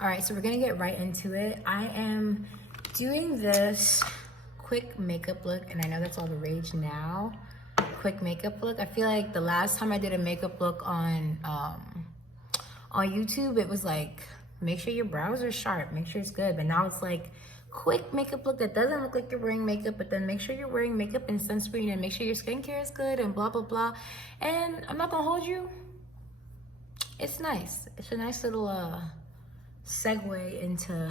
All right, so we're gonna get right into it. I am doing this quick makeup look, and I know that's all the rage now. Quick makeup look. I feel like the last time I did a makeup look on YouTube, it was like, make sure your brows are sharp, make sure it's good. But now it's like, quick makeup look that doesn't look like you're wearing makeup, but then make sure you're wearing makeup and sunscreen, and make sure your skincare is good, and blah, blah, blah. And I'm not gonna hold you. It's nice. It's a nice little segue into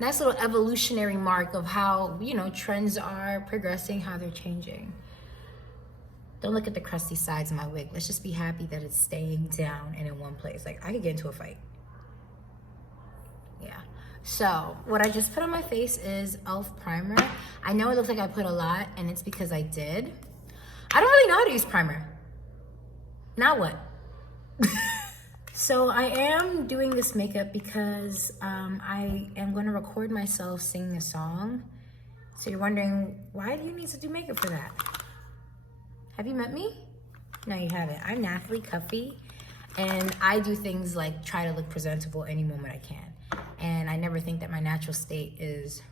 nice little evolutionary mark of how, you know, trends are progressing, how they're changing. Don't look at the crusty sides of my wig. Let's just be happy that it's staying down and in one place. Like, I could get into a fight. Yeah. So what I just put on my face is e.l.f. primer. I know it looks like I put a lot, and it's because I did. I don't really know how to use primer. Now what? So I am doing this makeup because I am going to record myself singing a song. So you're wondering, why do you need to do makeup for that? Have you met me? No, you haven't. I'm Nathalie Cuffy, and I do things like try to look presentable any moment I can. And I never think that my natural state is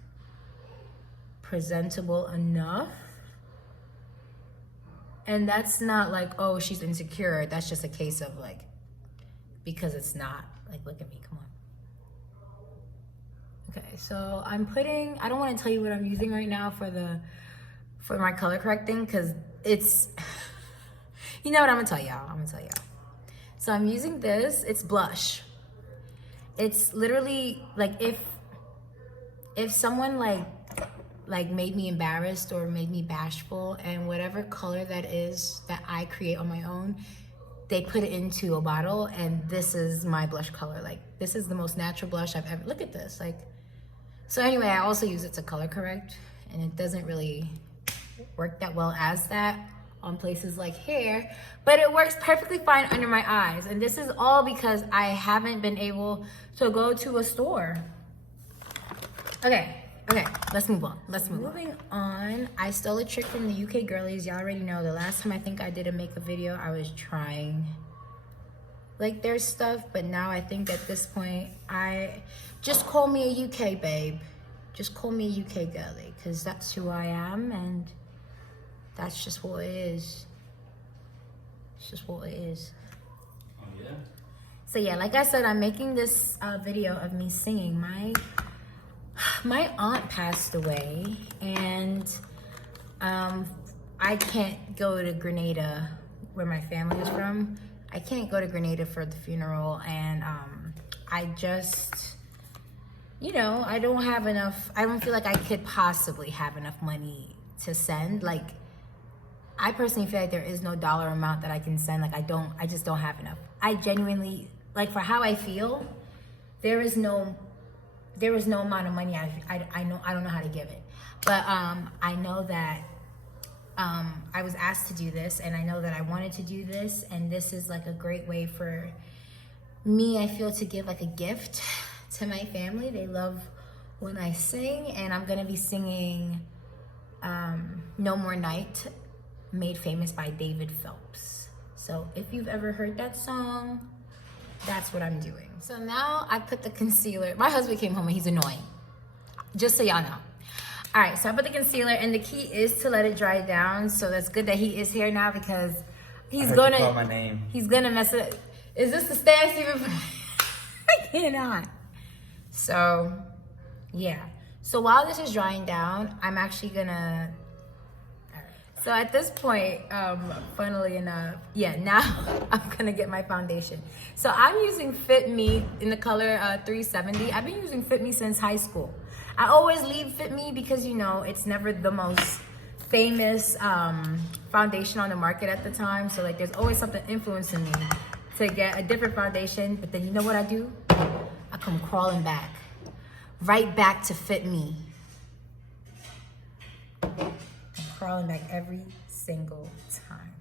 presentable enough. And that's not like, oh, she's insecure. That's just a case of like, because it's not. Like, look at me, come on. Okay, so I'm putting, I don't want to tell you what I'm using right now for my color correcting, because it's, you know what, I'm gonna tell y'all. So I'm using this, it's blush. It's literally like if someone like made me embarrassed or made me bashful, and whatever color that is that I create on my own, they put it into a bottle, and this is my blush color. Like, this is the most natural blush I've ever, look at this, like. So anyway, I also use it to color correct, and it doesn't really work that well as that on places like here, but it works perfectly fine under my eyes. And this is all because I haven't been able to go to a store. Okay, let's move on. Moving on, I stole a trick from the UK girlies. Y'all already know the last time I think I did a makeup video, I was trying like their stuff, but now I think at this point, I just call me a UK babe. Just call me a UK girly, because that's who I am, and that's just what it is. It's just what it is. Oh, yeah? So yeah, like I said, I'm making this video of me singing. My aunt passed away, and I can't go to Grenada, where my family is from. I can't go to Grenada for the funeral, and I just, you know, I don't have enough, I don't feel like I could possibly have enough money to send. Like, I personally feel like there is no dollar amount that I can send. Like, I just don't have enough. I genuinely, like, for how I feel, there is no amount of money I don't know how to give it. But I know that I was asked to do this, and I know that I wanted to do this, and this is like a great way for me, I feel, to give like a gift to my family. They love when I sing, and I'm gonna be singing No More Night, made famous by David Phelps. So if you've ever heard that song, that's what I'm doing. So now I put the concealer. My husband came home and he's annoying, just so y'all know. All right, so I put the concealer, and the key is to let it dry down. So that's good that he is here now, because he's gonna call my name. He's gonna mess it. Is this the stand, Stephen? I cannot. So yeah. So while this is drying down, I'm actually gonna. So at this point, funnily enough, yeah, now I'm gonna get my foundation. So I'm using Fit Me in the color 370. I've been using Fit Me since high school. I always leave Fit Me because, you know, it's never the most famous foundation on the market at the time. So like, there's always something influencing me to get a different foundation. But then you know what I do? I come crawling back, right back to Fit Me. Crawling back every single time.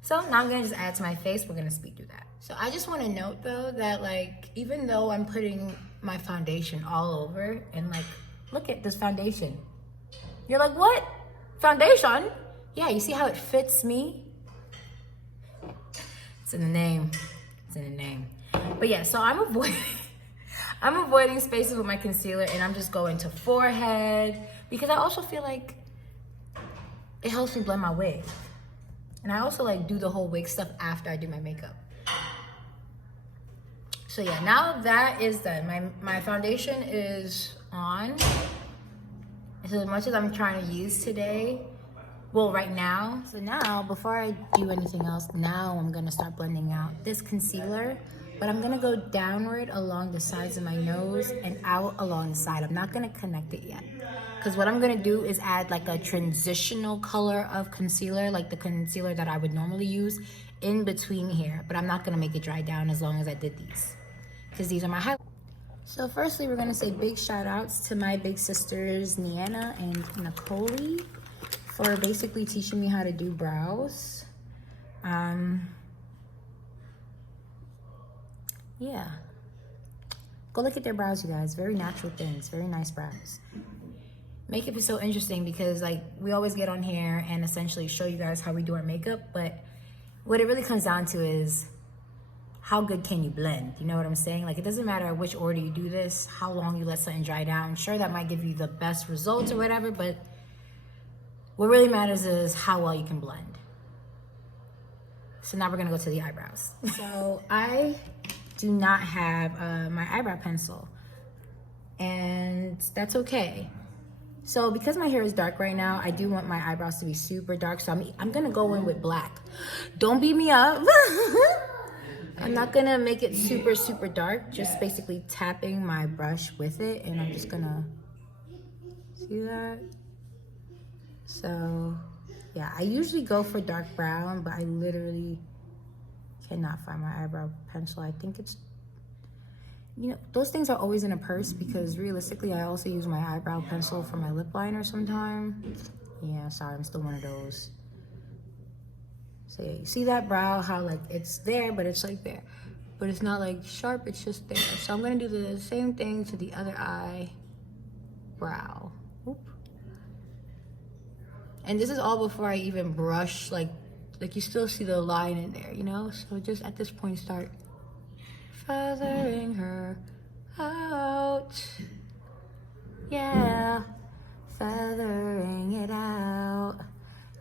So now I'm gonna just add to my face. We're gonna speed through that. So I just want to note though that, like, even though I'm putting my foundation all over, and like, look at this foundation. You're like, what? Foundation? Yeah, you see how it fits me? It's in the name. It's in the name. But yeah, so I'm avoiding I'm avoiding spaces with my concealer and I'm just going to forehead because I also feel like it helps me blend my wig. And I also like do the whole wig stuff after I do my makeup. So yeah, now that is done. My foundation is on. So as much as I'm trying to use today, well, right now. So now, before I do anything else, now I'm gonna start blending out this concealer, but I'm gonna go downward along the sides of my nose and out along the side. I'm not gonna connect it yet. Because what I'm gonna do is add like a transitional color of concealer, like the concealer that I would normally use in between here, but I'm not gonna make it dry down as long as I did these, because these are my highlights. So firstly, we're gonna say big shout outs to my big sisters, Niana and Nicole, for basically teaching me how to do brows. Yeah. Go look at their brows, you guys. Very natural things, very nice brows. Makeup is so interesting because like we always get on here and essentially show you guys how we do our makeup, but what it really comes down to is how good can you blend? You know what I'm saying? Like, it doesn't matter which order you do this, how long you let something dry down. Sure, that might give you the best results or whatever, but what really matters is how well you can blend. So now we're gonna go to the eyebrows. So I do not have my eyebrow pencil, and that's okay. So because my hair is dark right now, I do want my eyebrows to be super dark, so I'm gonna go in with black. Don't beat me up. I'm not gonna make it super, super dark, just basically tapping my brush with it, and I'm just gonna, see that? So, yeah, I usually go for dark brown, but I literally cannot find my eyebrow pencil. I think it's, you know, those things are always in a purse because realistically, I also use my eyebrow pencil for my lip liner sometimes. Yeah, sorry, I'm still one of those. So yeah, you see that brow, how like it's there, but it's like there. But it's not like sharp, it's just there. So I'm gonna do the same thing to the other eye brow. Oop. And this is all before I even brush, like you still see the line in there, you know? So just at this point, start feathering her out. Yeah, feathering it out.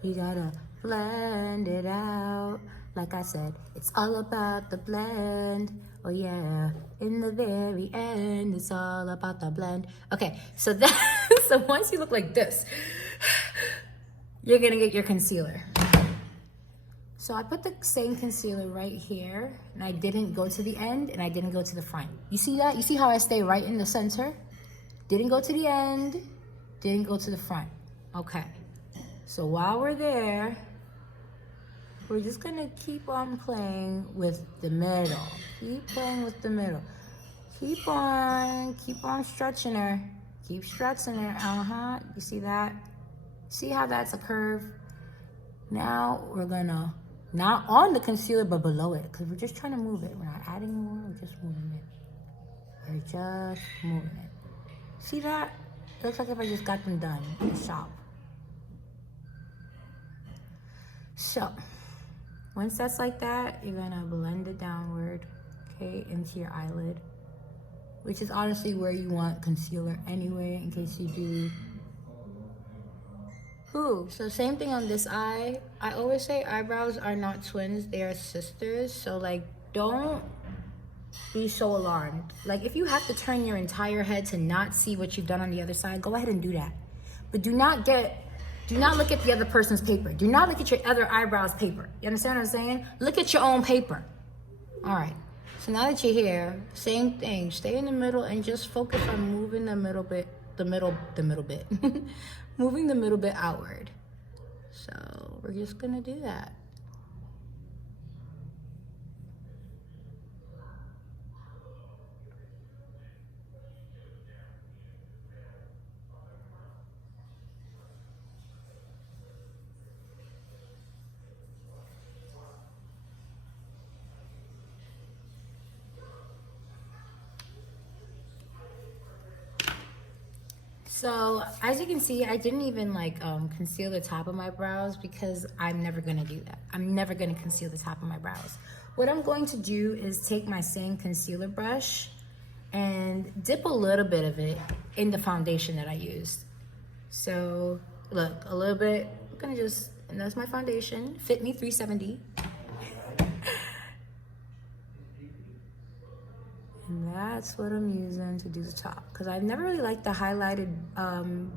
You gotta blend it out. Like I said, it's all about the blend. Oh yeah, in the very end, it's all about the blend. Okay, so that, so once you look like this, you're gonna get your concealer. So I put the same concealer right here, and I didn't go to the end, and I didn't go to the front. You see that? You see how I stay right in the center? Didn't go to the end, didn't go to the front. Okay, so while we're there, we're just gonna keep on playing with the middle. Keep playing with the middle. Keep on stretching her. Keep stretching her, You see that? See how that's a curve? Now we're gonna, not on the concealer, but below it, because we're just trying to move it. We're not adding more, we're just moving it. We're just moving it. See that? It looks like if I just got them done in the shop. So, once that's like that, you're gonna blend it downward, okay, into your eyelid, which is honestly where you want concealer anyway, in case you do. Ooh, so same thing on this eye. I always say eyebrows are not twins, they are sisters. So like, don't be so alarmed. Like, if you have to turn your entire head to not see what you've done on the other side, go ahead and do that. But do not look at the other person's paper. Do not look at your other eyebrow's paper. You understand what I'm saying? Look at your own paper. All right. So now that you're here, same thing. Stay in the middle and just focus on moving the middle bit, moving the middle bit outward. So we're just gonna do that. So as you can see, I didn't even like conceal the top of my brows because I'm never gonna do that. I'm never gonna conceal the top of my brows. What I'm going to do is take my same concealer brush and dip a little bit of it in the foundation that I used. So look, a little bit, I'm gonna just, and that's my foundation, Fit Me 370. And that's what I'm using to do the top. Because I've never really liked the highlighted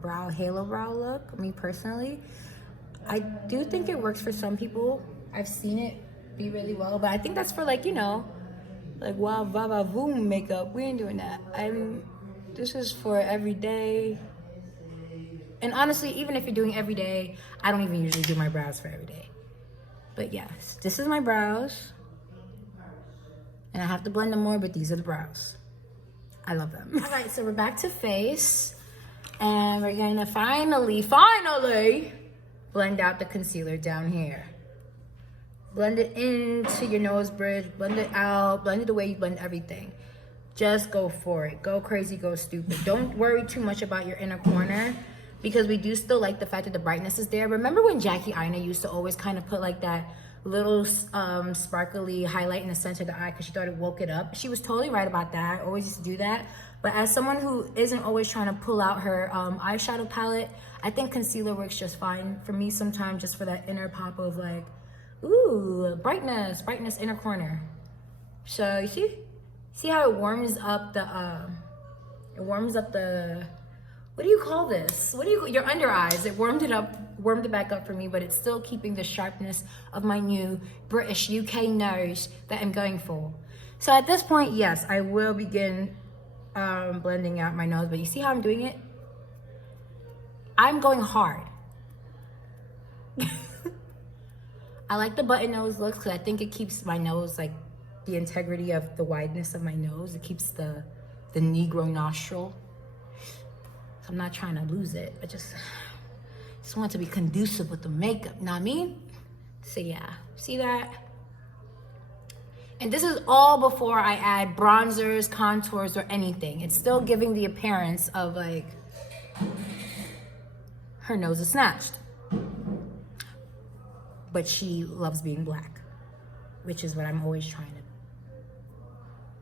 brow, halo brow look, me personally. I do think it works for some people. I've seen it be really well, but I think that's for like, you know, like wow, va va voom makeup. We ain't doing that. This is for every day. And honestly, even if you're doing every day, I don't even usually do my brows for every day. But yes, this is my brows. And I have to blend them more, but these are the brows. I love them. All right, so we're back to face. And we're gonna finally blend out the concealer down here. Blend it into your nose bridge, blend it out, blend it the way you blend everything. Just go for it. Go crazy, go stupid. Don't worry too much about your inner corner because we do still like the fact that the brightness is there. Remember when Jackie Aina used to always kind of put like that little sparkly highlight in the center of the eye because she thought it woke it up? She was totally right about that. I always used to do that. But as someone who isn't always trying to pull out her eyeshadow palette, I think concealer works just fine for me sometimes, just for that inner pop of like, ooh, brightness, inner corner. So you see how it warms up the, what do you call this? Your under eyes. It warmed it back up for me, but it's still keeping the sharpness of my new British UK nose that I'm going for. So at this point, yes, I will begin blending out my nose, but you see how I'm doing it? I'm going hard. I like the button nose looks because I think it keeps my nose, like the integrity of the wideness of my nose. It keeps the Negro nostril. So I'm not trying to lose it. I just want it to be conducive with the makeup, know what I mean? So yeah, see that? And this is all before I add bronzers, contours, or anything. It's still giving the appearance of like, her nose is snatched. But she loves being black, which is what I'm always trying to.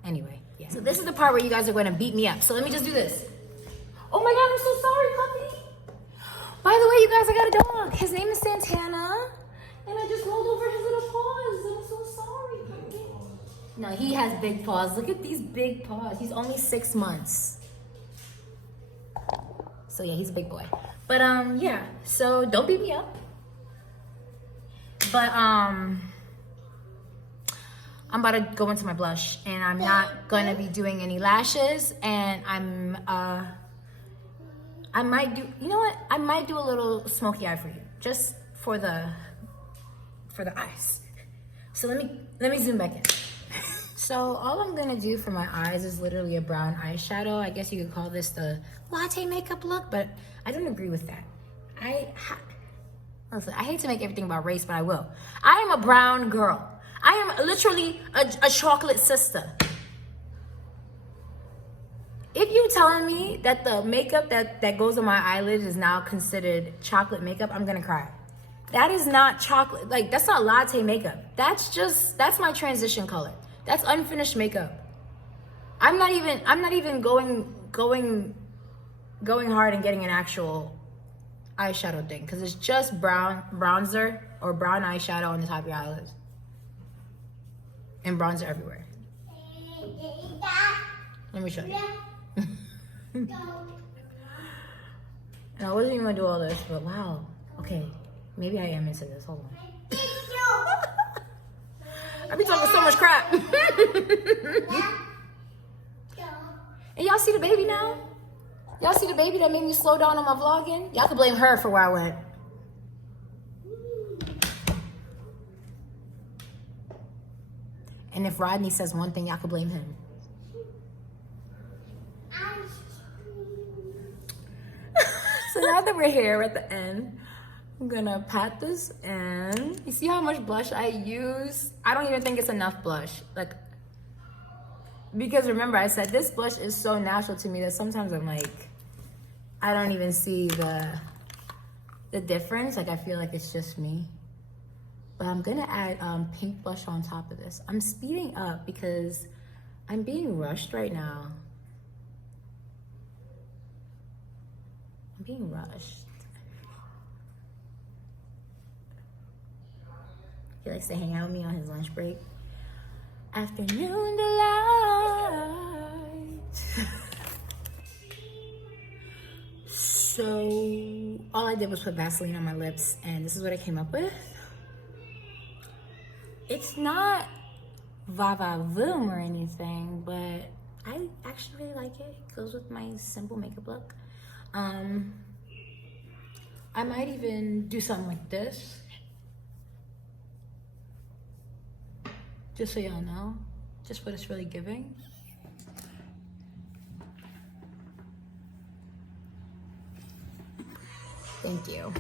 Anyway, yeah. So this is the part where you guys are going to beat me up. So let me just do this. Oh my God, I'm so sorry, puppy. By the way, you guys, I got a dog. His name is Santana. And I just rolled over his little paws. I'm so sorry, puppy. No, he has big paws. Look at these big paws. He's only 6 months. So yeah, he's a big boy. But yeah, so don't beat me up. But I'm about to go into my blush, and I'm not gonna be doing any lashes, and I might do, you know what? I might do a little smoky eye for you, just for the eyes. So let me zoom back in. So all I'm gonna do for my eyes is literally a brown eyeshadow. I guess you could call this the latte makeup look, but I don't agree with that. Listen, I hate to make everything about race, but I will. I am a brown girl. I am literally a chocolate sister. If you're telling me that the makeup that goes on my eyelid is now considered chocolate makeup, I'm gonna cry. That is not chocolate, like that's not latte makeup. That's my transition color. That's unfinished makeup. I'm not even going hard and getting an actual eyeshadow thing, because it's just bronzer or brown eyeshadow on the top of your eyelids and bronzer everywhere. Let me show you. And I wasn't even gonna do all this, but wow. Okay, maybe I am into this. Hold on. I be talking so much crap. And y'all see the baby now? Y'all see the baby that made me slow down on my vlogging? Y'all can blame her for where I went. And if Rodney says one thing, y'all can blame him. So now that we're here at the end, I'm gonna pat this in. You see how much blush I use? I don't even think it's enough blush. Like, because remember I said this blush is so natural to me that sometimes I'm like, I don't even see the difference. Like I feel like it's just me. But I'm gonna add pink blush on top of this. I'm speeding up because I'm being rushed right now. being rushed. He likes to hang out with me on his lunch break. Afternoon delight. So all I did was put Vaseline on my lips, and this is what I came up with. It's not va-va-voom or anything, but I actually really like it. It goes with my simple makeup look. I might even do something like this, just so y'all know, just what it's really giving. Thank you.